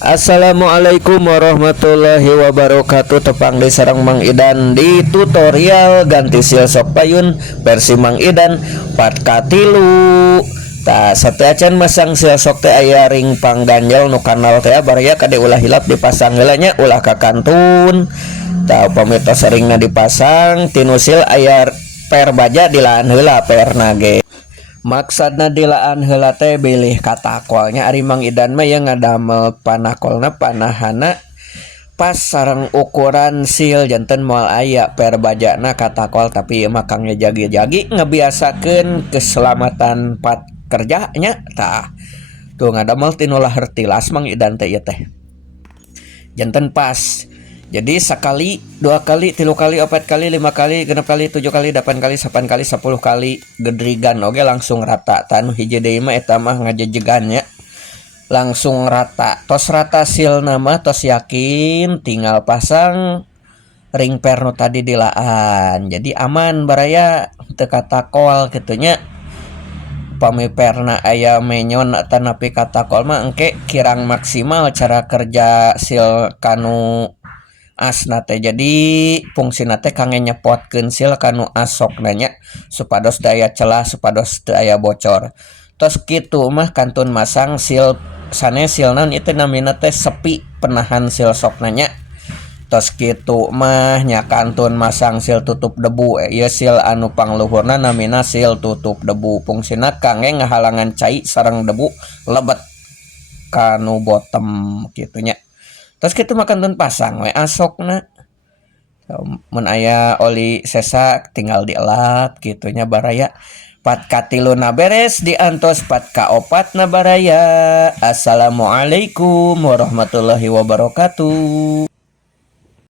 Assalamualaikum warahmatullahi wabarakatuh. Tepang di sareng Mang Idan di tutorial ganti sil sok payun versi Mang Idan part katilu. Tah sateacan masang sil sok teh aya ring pangganjel nu kanal teh baraya kade ulah hilap dipasang heula nya ulah ka kantun. Tah upami tos seringna dipasang tinu sil aya per baja dilaan heula perna ge. Maksudna dilaan heula teh bilih katakolnya ari Mang Idan mah yang ngadamel panakolna panahana pas sareng ukuran sil janten moal aya per bajana katakol tapi ieu mah kangge jagi-jagi ngebiasakeun keselamatan pat kerjanya tah tuh ngadamel tinu lahar tilas Mang Idan teh ieu teh janten pas. Jadi sekali, dua kali, tilu kali, opat kali, lima kali, genep kali, 7 kali, 8 kali, 8 kali, 10 kali gedrigan oge langsung rata. Tanu hiji deui mah eta mah ngajejegannya langsung rata. Tos rata sil nama tos yakin tinggal pasang ring per nu tadi dilaan. Jadi aman baraya teu katakol kitu nya. Pami perna aya menyon tanapi katakol mah engke kirang maksimal cara kerja sil kanu asna teh. Jadi fungsina teh kangge nyepotkeun sil kanu asok nanya supados teu aya celah supados teu aya bocor. Tos kitu mah kantun masang sil sanes sil naon itu namina teh sepi penahan sil sok nanya. Tos kitu mah nya kantun masang sil tutup debu ieu sil anu pangluhurna namina sil tutup debu fungsina kangge ngahalangan cai sareng debu lebet kanu bottom kitu nya. Terus kita makan tun pasang we asokna mun aya oli sesak tinggal dielap gitunya baraya pat katiluna beres diantos pat kaopatna baraya. Assalamualaikum warahmatullahi wabarakatuh.